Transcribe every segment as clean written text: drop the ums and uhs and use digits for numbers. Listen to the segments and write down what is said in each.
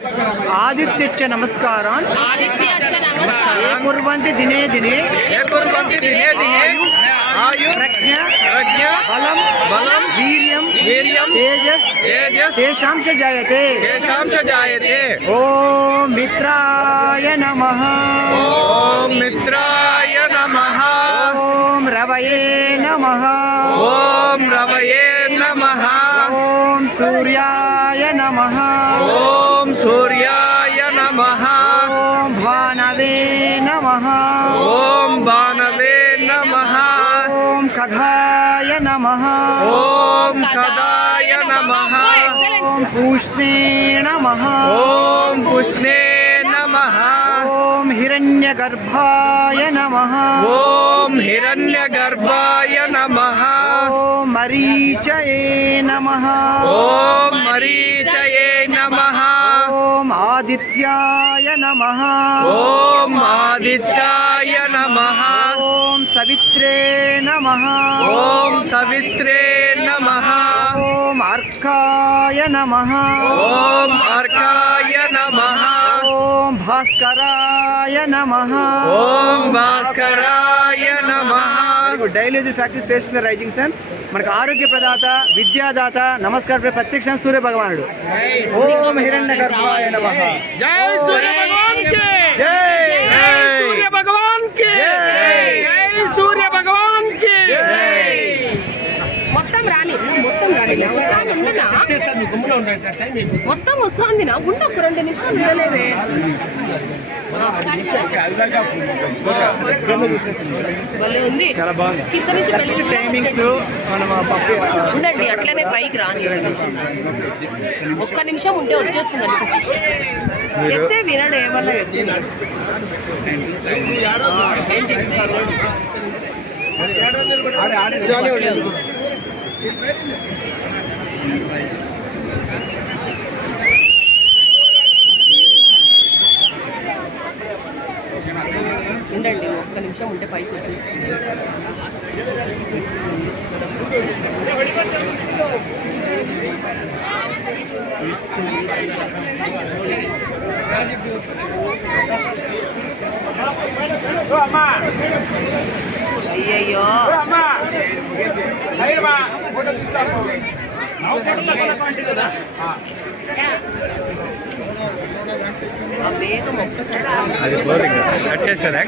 आदित्यच्च नमस्कारान् ये कुर्वन्ति दिने दिने आयु प्रज्ञा बलं वीर्यं तेजस् तेषां च जायते ओम मित्राय नमः ओम रवये नमः ओम सूर्याय नमः ओम भानवे नमः ओम खगाय नमः ओम पूष्णे नमः ओम हिरण्यगर्भाय नमः ओम मरीचये नमः ओम आदित्याय नमः ओम सवित्रे नमः ओम अर्काय नमः ओम भास्कराय नमः డైలీ ప్రాక్టీస్ చేస్తున్న రైజింగ్ సన్ మనకు ఆరోగ్య ప్రదాత విద్యాదాత నమస్కార ప్రత్యక్ష సూర్య భగవానుడు ఓం హిరణ్యగర్భాయ నమః జై సూర్య భగవాన్ కి జై సూర్య భగవాన్ కి జై సూర్య భగవాన్ కి జై మొత్తం రాని మొత్తం వస్తుంది నా ఉండ ఒక 2 నిమిషాలు ఉండలేవే ఉంది చాలా బాగుంది కింద నుంచి టైమింగ్స్ మనం ఉండండి అట్లనే పైకి రాని ఒక్క నిమిషం ఉంటే వచ్చేస్తుందండి చెప్తే వినడు ఏమన్నా ఉండండి ఒక్క నిమిషం ఉంటే పైకి వచ్చేస్తుంది అయ్యయ్యో అది బోరింగ్ కట్ చేశారా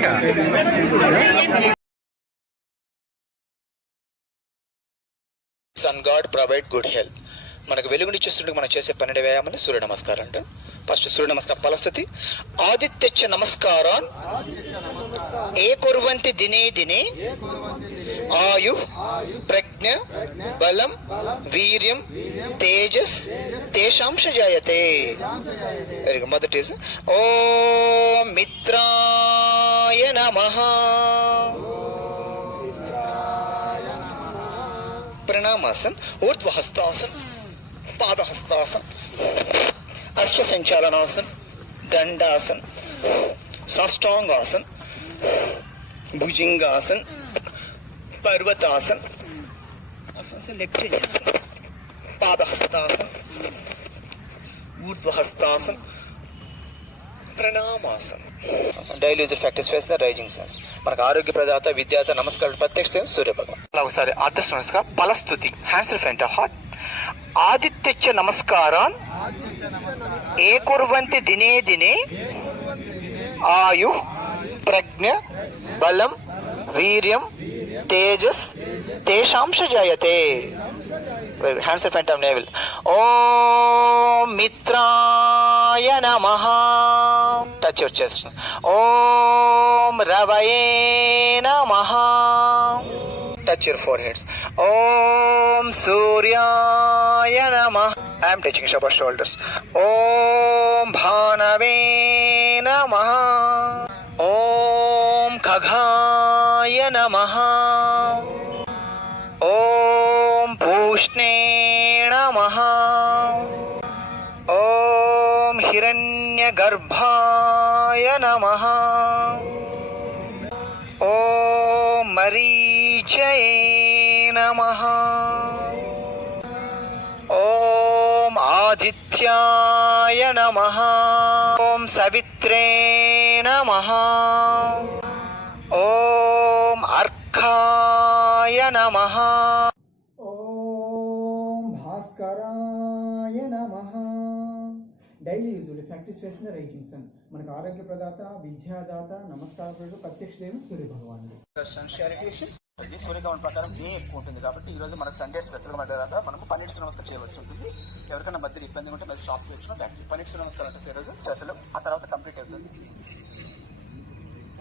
sun god provide good health. మనకు వెలుగునిచ్చేస్తుంటే మనం చేసే 12 వ్యాయామాన్ని సూర్య నమస్కారం అంటాం. ఫస్ట్ సూర్య నమస్కారం ఫలస్థుతి. ఆదిత్యచ్చ నమస్కారాన్ ఏ కుర్వంతి దినే దినే ఆయు ప్రజ్ఞ బలం వీర్యం తేజస్ తేషాంశ జాయతే. Very good. మొదటి ఓం మిత్రాయ నమః. प्रणामासन ऊर्ध्वहस्तासन पादहस्तासन अश्वसंचालनासन दंडासन साष्टांगासन भुजंगासन पर्वतासन पादहस्तासन ऊर्ध्वहस्तासन ప్రణామాసం. డైలీ ప్రాక్టీస్ చేసిన రైజింగ్ సెన్స్ మనకు ఆరోగ్య ప్రదాత విద్యాత నమస్కారం ప్రత్యక్ష సూర్య భగవాన్. ఒకసారి ఆదర్శ నమస్కారం ఫలస్థుతి హ్యాండ్స్ ఫ్రంట్ ఆఫ్ హార్ట్. ఆదిత్యచ్చ నమస్కారాన్ ఏ కుర్వంతి దినే దినే ఆయు ప్రజ్ఞ బలం వీర్యం తేజస్ తేషాంశ జాయతే. Hands front of navel. ఓం మిత్రాయ నమః. Touch your chest. ఓం రవయే నమః. Touch your foreheads. ఓం సూర్యాయ నమః. I am touching shoulder shoulders. ఓం భానవే నమః. ఓం ఖగాయ నమః. ఓం పూష్ణే నమః. ఓం హిరణ్యగర్భాయ నమః. ఓం మరీచయే నమః. ఓం ఆదిత్యాయ నమః. ఓం సవిత్రే నమః. ఓం అర్కాయ నమః. ఓం భాస్కరాయ నమః. డైలీ యూజువల్ ప్రాక్టీస్ చేసిన రైజింగ్ సన్ మనకు ఆరోగ్య ప్రదాత, విద్యాదాత, నమస్కారకుడు, ప్రత్యక్ష దేవుడు సూర్య భగవానుడు. సూర్యగ్రహణం ప్రకారం డే ఎక్కువ ఉంటుంది కాబట్టి ఈ రోజు మనకు సండే స్పెషల్ గా తర్వాత మనకు 12 నమస్కారం చేయవలసి ఉంటుంది. ఎవరికైనా మధ్యలో ఇబ్బంది ఉంటే మళ్ళీ షాప్ వచ్చినా బ్యాక్ 12 నమస్కారం అంటే ఈ రోజు స్పెషల్, ఆ తర్వాత కంప్లీట్ అవుతుంది.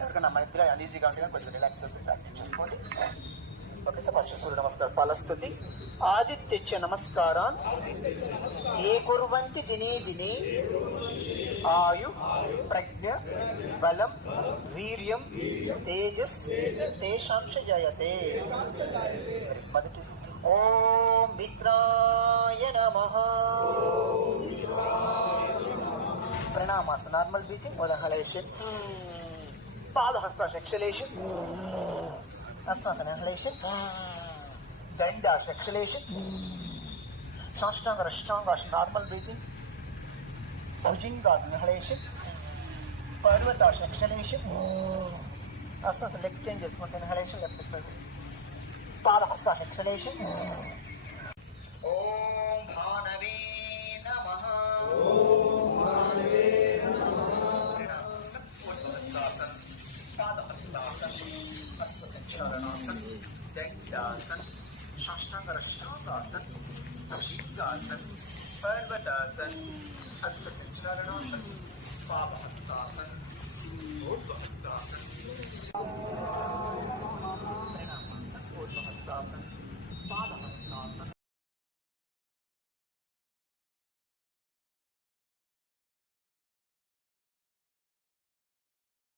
ఎవరికైనా మధ్యలో అన్ఈజీగా ఉంటే కొంచెం రిలాక్స్ అవుతుంది, ప్రాక్టీస్ చేసుకోండి. ఓకే సార్, ఫస్ట్ సూర్య నమస్కారం ఫలస్తుతి. ఆదిత్యచ్చ నమస్కారాన్ ఏ కుర్వంతి దినే దినే ఆయు ప్రజ్ఞ బలం వీర్యం తేజస్ తేషాంశ జయతే. మొదటి ఓం మిత్రాయ నమః. ప్రణామాస నార్మల్ బ్రీతింగ్, ఉదహలేషన్, పాదహస్తాస్ ఎక్సలేషన్, హస్తాసన ఇన్హలేషన్, దండాస్ ఎక్సలేషన్, సాష్టాంగ రష్టాంగాస్ నార్మల్ బ్రీతింగ్, భుజింగాస్ ఇన్హలేషన్, పర్వతాస్ ఎక్సలేషన్, హస్తాసన లెగ్ చేంజ్ చేసుకుంటే ఇన్హలేషన్, లెఫ్ట్ పాదహస్తాస్ ఎక్సలేషన్. ఓం భానవే నమః. పాదహస్తాసన్, దండాసన్, సాష్టాంగ రష్టాంగాసన్, భుజింగాసన్, పర్వతాసన్, హస్తసంచాలనాసన్, పాదహస్తాసన్, ఊర్ధ్వహస్తాసన్, ఊర్ధ్వహస్తాసన్, పాద